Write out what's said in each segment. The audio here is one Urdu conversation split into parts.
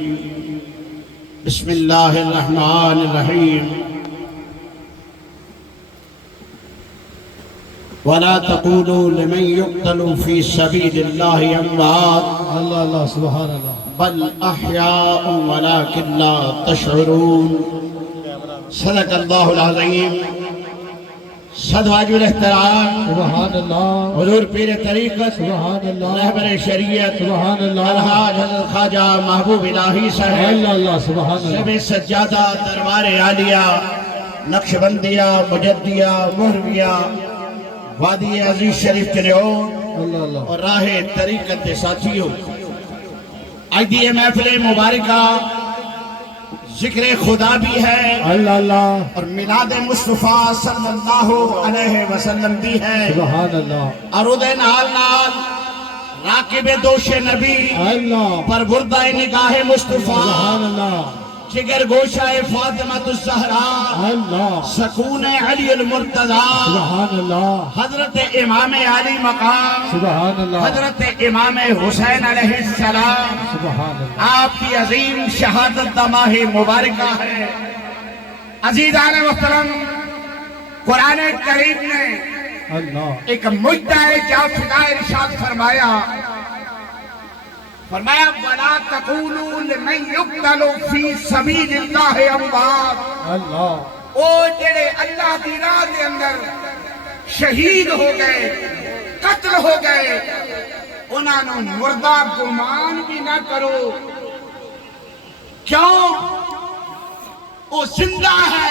بسم اللہ الرحمن الرحیم وَلَا تَقُولُوا لِمَنْ يُقْتَلُ فِي سَبِيلِ اللَّهِ أَمْوَاتٌ اللہ اللہ سبحان اللہ بل احیاء ولكن لا تشعرون۔ صدق اللہ العظیم۔ صدواج الاحترام سبحان اللہ حضور پیر طریقت سبحان اللہ رہبر شریعت سبحان اللہ الحاج حضرت خواجہ محبوب الہی صاحب اللہ اللہ سبحان اللہ شب سجادہ دربار عالیہ نقشبندیہ مجدیہ مہرویہ وادی عزیز شریف کے نیون اللہ اللہ اور راہ طریقت کے ساتھیوں، آج یہ محفل مبارکہ ذکر خدا بھی ہے اللہ اللہ اور میلاد مصطفیٰ صلی اللہ علیہ وسلم بھی ہے، سبحان اللہ اور ادھے نال نال راکب دوش نبی اللہ پر بردہ نگاہ مصطفیٰ سبحان اللہ جگر گوشہ فاطمۃ الزہرا اللہ سکون علی المرتضیٰ سبحان اللہ حضرت امام علی مقام سبحان اللہ حضرت امام حسین علیہ السلام، سبحان اللہ آپ کی عظیم شہادت دا ماہ مبارکہ ہے۔ عزیزان محترم، قرآن کریم نے اللہ ایک مجدہ جعفرہ ارشاد فرمایا وَلَا تَقُولُوا لِمَنْ يُقْتَلُ فِي سَبِيلِ اللَّهِ أَمْوَاتٌ، اللہ او جڑے اللہ دی راہ دے اندر شہید ہو گئے، قتل ہو گئے، انہاں نوں مردہ گمان بھی نہ کرو۔ کیوں؟ وہ زندہ ہے،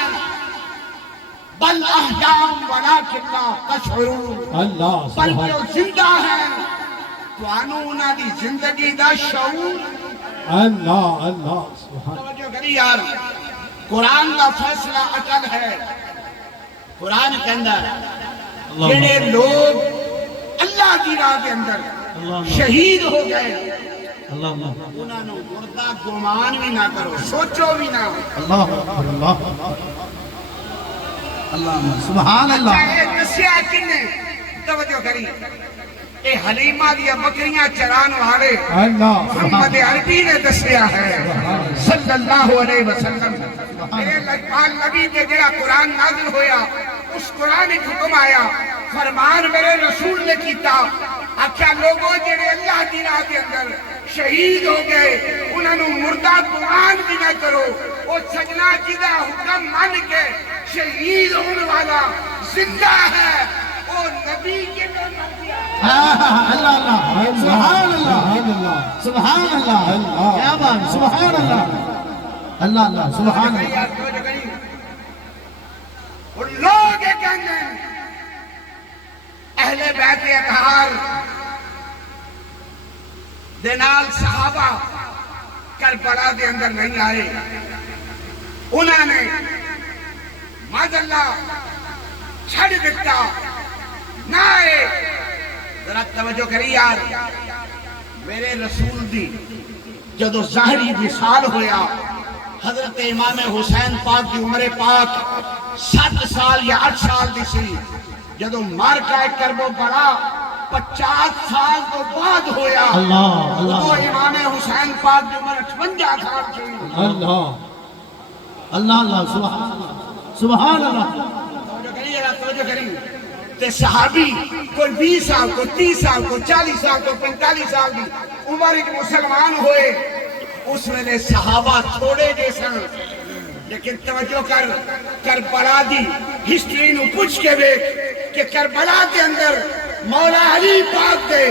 بل احیاء ولکن لا تشعرون، اللہ بلکہ سبحان وہ زندہ ہے، تو انہاں دی زندگی دا شعور اللہ اللہ سبحان توجہ کری یار۔ قرآن کا فیصلہ اٹل ہے۔ قرآن کے اندر جڑے لوگ اللہ کی راہ کے اندر شہید ہو گئے، انہاں نوں مردہ گمان بھی نہ کرو، سوچو بھی نہ۔ اللہ اللہ اللہ سبحان اللہ اے دسیا کنے توجہ کری، اے حلیمہ دیا بکریاں چران والے اللہ محمد عربی نے دسیا ہے صلی اللہ علیہ وسلم۔ میرے لجپال نبی کے جڑا قرآن نازل ہویا، اس قرآن ایک حکم آیا، فرمان میرے رسول نے کیتا، آکھیا لوگوں جڑے اللہ کی راہ کے اندر شہید ہو گئے، انہوں نے مردہ گمان بھی نہ کرو۔ وہ سجنا جدہ حکم مان کے شہید ہونے والا زندہ ہے، وہ نبی کے میں مر گیا۔ اللہ اللہ سبحان اللہ سبحان اللہ کیا بات سبحان اللہ اللہ اللہ سبحان اللہ اور لوگ یہ کہتے ہیں اہل بیت اطہار دینال صحابہ کربلا دے اندر نہیں آئے، انہوں نے ماذ اللہ چھڑ دیتا نہ آئے۔ ذرا توجہ کری یار، میرے رسول دی جدو ظاہری وصال ہویا، حضرت امام حسین پاک دی عمر پاک 7 سال یا 8 سال دی سی، جدو مارکہ کربو بڑا 50 سال تو بعد ہویا، وہ امام حسین پاک دی عمر 58 سال کی۔ اللہ اللہ اللہ سبحان اللہ سبحان اللہ توجہ کری یار، توجہ کری۔ تے صحابی کوئی 20 سال کو 30 سال کو 40 سال کو 45 سال دی عمر ایک مسلمان ہوئے، اس میں صحابہ تھوڑے جیسا، لیکن توجہ کر کربلا دی ہسٹری نو پوچھ کے دیکھ کہ کربلا کے اندر مولا علی پاک دے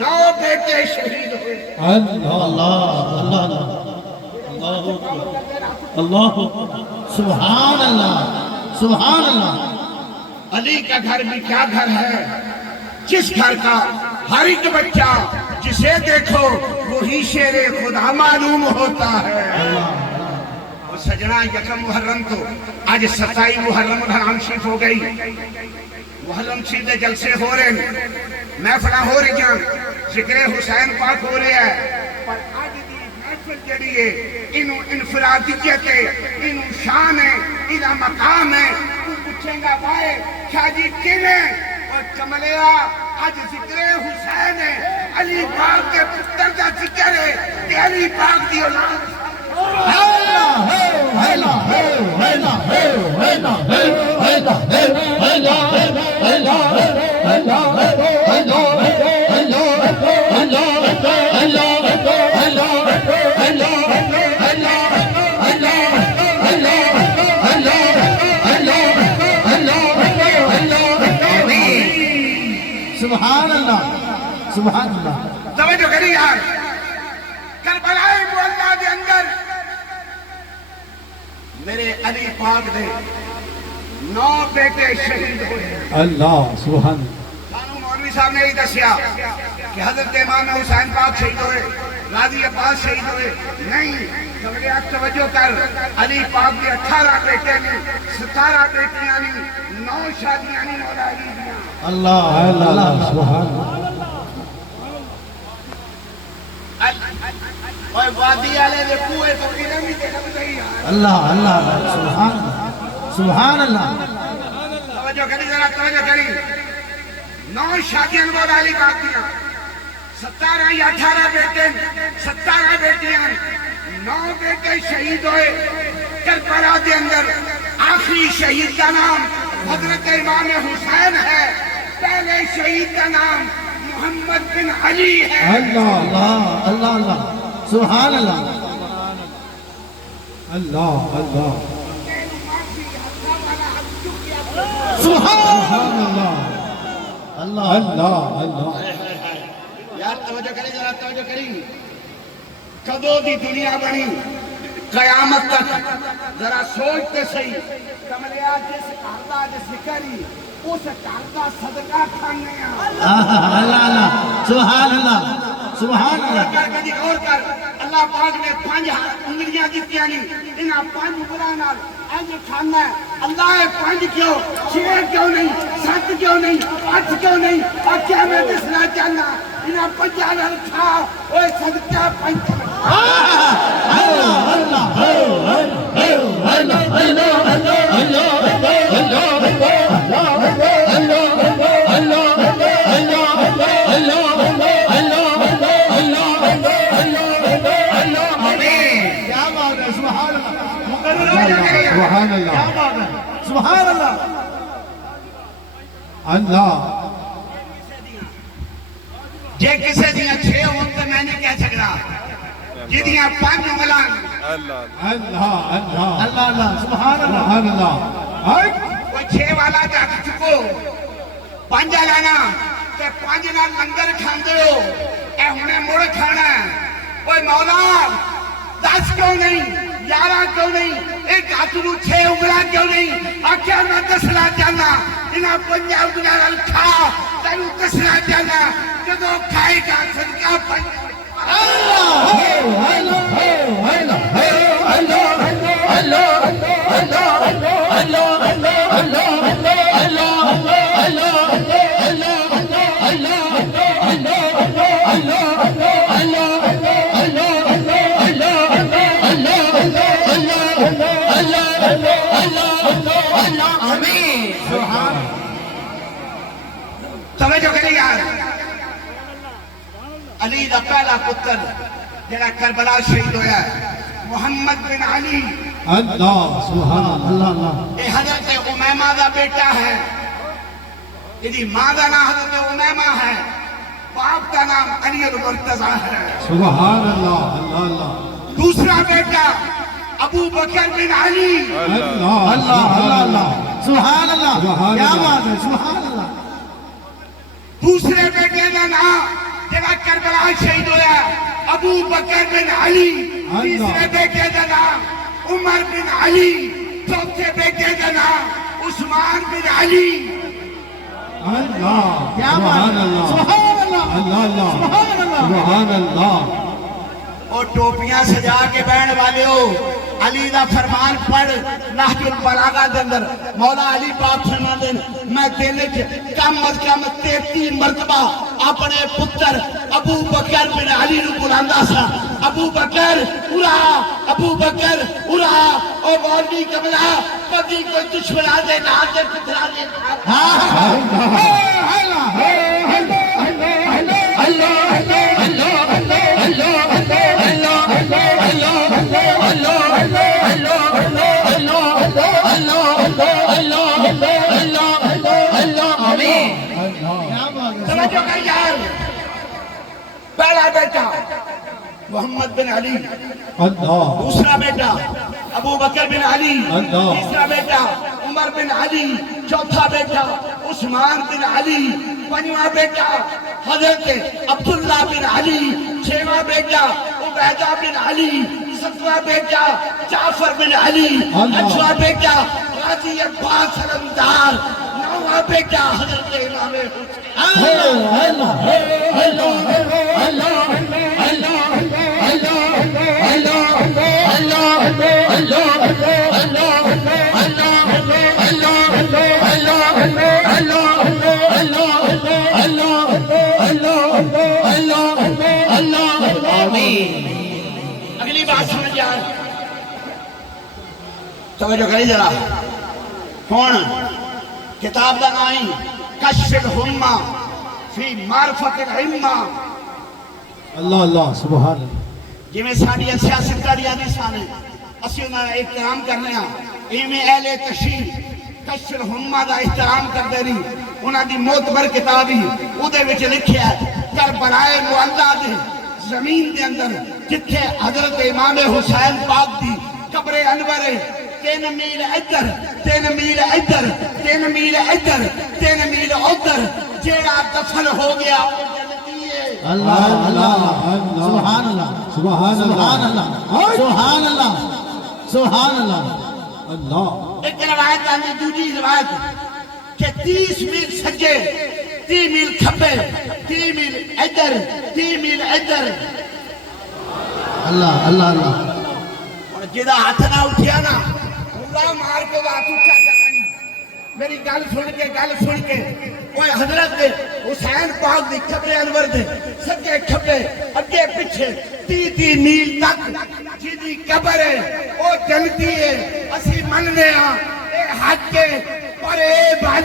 9 بیٹے شہید ہوئے۔ اللہ اللہ اللہ سبحان اللہ سبحان اللہ علی کا گھر بھی کیا گھر ہے، جس گھر کا ہر ایک بچہ جسے دیکھو وہی شیر خدا معلوم ہوتا ہے۔ اور سجنہ یکم محرم تو آج 27 محرم الحرام شریف ہو گئی، محرم شریف دے جلسے ہو رہے ہیں، محفلہ ہو رہی ہیں، ذکر حسین پاک ہو رہے ہیں، پر آج دی محفل جڑی ہے انہوں انفرادیت ہے، انہوں شان ہے، انہوں مقام ہے۔ تو پوچھیں گا بھائی شاہ جی کیوں ہے؟ اور کملیا آج ذکر حسین ہے علی پاک کے پتر کا ذکر ہے کہ علی پاک دی اولاد سبحان اللہ سبحان اللہ توجہ کری یار کربلا معلیٰ دے اندر میرے علی پاک دے 9 بیٹے شہید ہوئے اللہ سبحان خانو مولوی صاحب نے ہی دسیا کہ حضرت امام حسین پاک شہید ہوئے غازی عباس شہید ہوئے نہیں توجہ کر علی پاک دے 18 بیٹے نے 17 بیٹیاں نے 9 شادیاں نے مولا علی دیاں اللہ اللہ سبحان اور وادی والے دے کوئے تو انہاں بھی تے لگ گئی اللہ اللہ سبحان سبحان اللہ توجہ کری ذرا توجہ کری 9 شادیاں مولا علی پاک دیاں 17 یا 18 بیٹے 17 بیٹیاں 9 بیٹے شہید ہوئے کربلا دے اندر آخری شہید کا نام حضرت امام حسین ہے پہلے شہید کا نام محمد بن علی ہے اللہ اللہ اللہ اللہ سبحان اللہ اللہ اللہ سبحان اللہ اللہ اللہ اللہ یار توجہ کری ذرا توجہ کری کدو دی دنیا بنی قیامت تک ذرا سوچتے صحیح کملیا جس کارتا جس کری اس کارتا صدقہ کھانے ہیں اللہ اللہ سبحان اللہ سبحان اللہ کدی غور کر اللہ پاک نے 5 انگلیاں دتیاں نہیں انہاں 5 انگلیاں نال اج کھانا ہے اللہ ہے 5 کیوں 6 کیوں نہیں 7 کیوں نہیں 8 کیوں نہیں اور کیا میں دسنا چاہنا انہاں 5 نال کھا اوے صدقہ 5 سبحان اللہ سبحان اللہ اللہ جے کسے دیاں 6 ہون تے میں نہیں کہہ سکدا جدیاں 5 انگلاں اللہ اللہ اللہ اللہ سبحان اللہ کوئی 6 والا جا چکو 5 لانا تے 5 نال لنگر کھاندے ہو اے ہنے مڑ کھانا اوے مولا 10 کیوں نہیں 11 کیوں نہیں ایک ہاتھ نو 6 انگلاں کیوں نہیں آکھیا میں دسنا چاہنا انہاں 5 انگلاں نال کھا تینوں دسنا چاہنا جدو کھائے گا صدقہ 5 توجہ کریں یار علی دا پہلا پتر جڑا کربلا شہید ہویا ہے محمد بن علی اللہ سبحان اللہ اللہ یہ حضرت امیمہ دا بیٹا ہے یہ ماں دا نام حضرت امیمہ ہے باپ کا نام علی المرتضیٰ ہے سبحان اللہ اللہ اللہ دوسرا بیٹا ابو بکر بن علی اللہ اللہ اللہ سبحان اللہ کیا بات ہے سبحان اللہ دوسرے بیٹے کا نام جڑا کربلا شہید ہویا ابو بکر بن علی تیسرے بیٹے کا نام عمر بن علی چوتھے بیٹے کا نام عثمان بن علی اللہ سبحان اللہ سبحان اللہ اللہ سبحان اللہ اور ٹوپیاں سجا کے بہن والے ہو علی دا فرمان پڑھ نہج البلاغہ دے اندر مولا علی پاک فرما دین میں دل وچ کم از کم 33 مرتبہ اپنے پتر ابو بکر بن علی نو بلاندا سا ابو بکر اڑا ابو بکر اڑا او مولوی کملا کبھی کوئی دشمن آ دے نہ دے پترا دے محمد بن علی، اللہ دوسرا بیٹا ابو بکر بن علی، اللہ۔ تیسرا بیٹا عمر بن علی، چوتھا بیٹا عثمان بن علی، پنجواں بیٹا حضرت عبداللہ بن علی، چھواں بیٹا عبیدہ بن علی، ستواں بیٹا جعفر بن علی، آٹھواں بیٹا غازی عباس علمدار، نواں بیٹا حضرت امام اگلی بات سمجھ یار، توجہ کری ذرا، کون کتاب دا نام کشف الغمہ فی معرفت الائمہ، اللہ اللہ سبحان اللہ۔ جی میں ساری سیاست کا ریاضی سانے اسی انہوں نے احترام کرنے ہیں، ایمیں اہل تشریح کشف الغمہ دا احترام کر دے رہی، انہوں دی معتبر کتابی او دے وچ لکھیا ہے کربلائے معلّہ دے زمین دے اندر جتھے حضرت امام حسین پاک دی قبر انور ہے، 3 میل ادھر 3 میل ادھر 3 میل ادھر 3 میل ادھر جیڑا دفن ہو گیا وہ جنتی ہے۔ اللہ اللہ سبحان اللہ سبحان اللہ سبحان اللہ سبحان اللہ اللہ۔ ایک روایت آنے دوسری روایت کہ 30 میل سجے 30 میل کھپے 30 میل ادھر 30 میل ادھر، اللہ اللہ اللہ۔ اور جدہ ہاتھ نہ اٹھیا نا اللہ مار کے ہاتھ اٹھا کریں، میری گل سن کے کوئی حضرت حسین پاک دی قبر انور دے سجے کھپے اگے پیچھے 30 میل تک جیدی قبر ہے وہ جنتی ہے، اسی مننے ہاں اے حق کے پر اے بھن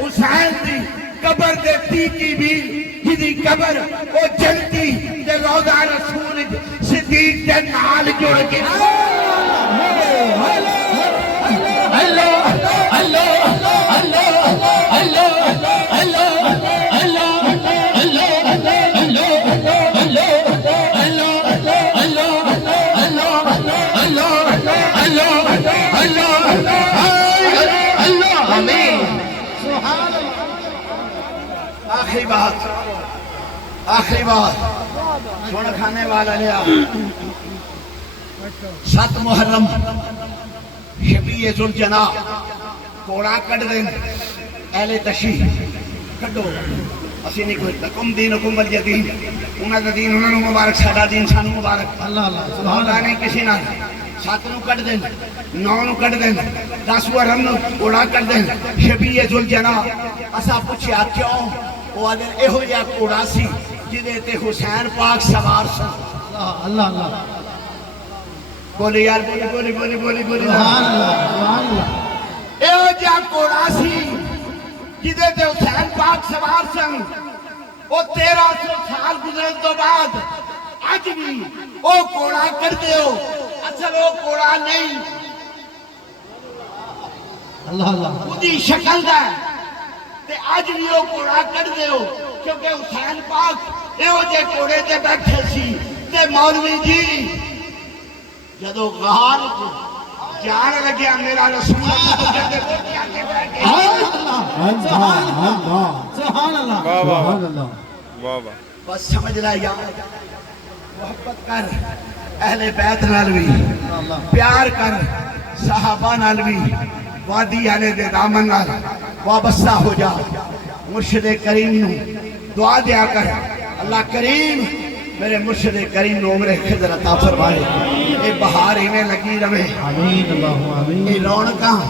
حسین دی قبر دے 30 میل جیدی قبر وہ جنتی دے روضہ رسول صدیق دے نال جوڑ کے آخری بات سن کھانے والا لیا 7 محرم شبیہ ذوالجناح کوڑا کٹ دیں اہل تشریح کٹو، اسی نہیں کوئی لکم دینکم ولی دین، انہاں دا دین انہاں نو مبارک، ساڈا دین سانو مبارک، اللہ اللہ سبحان اللہ نہیں کسی نہ 7 نو کٹ دیں 9 نو کٹ دیں 10 محرم نو کوڑا کٹ دیں شبیہ ذوالجناح۔ اسا پوچھیا کیوں؟ وہ اگر ایہو جا کوڑا سی جدے تے حسین پاک سوار سن، اللہ اللہ بولی یار بولی سبحان اللہ سبحان اللہ۔ ایہو جا کوڑا سی جدے تے حسین پاک سوار سن، وہ 1300 سال گزرن تو بعد اج بھی وہ کوڑا کر دیو، اصل وہ کوڑا نہیں اللہ اللہ وہ دی شکل دا ہے تے اج بھی وہ کوڑا کر دیو، کیونکہ حسین پاک ایہو جے کوڑے تے بیٹھے سی تے مولوی جی جدو غار جان لگیا میرا رسول سبحان اللہ بس سمجھ رہا یار، محبت کر اہل بیت نال بھی، پیار کر صحابہ نال بھی، وادی والے دے دامن نال وابستہ ہو جا، مرشد کریم نو دعا دیا کر اللہ کریم میرے مرشد کریم نو عمر خضر عطا فرمائے، اے بہار ایویں لگی رہے، آمین اللہم آمین، اے رونقاں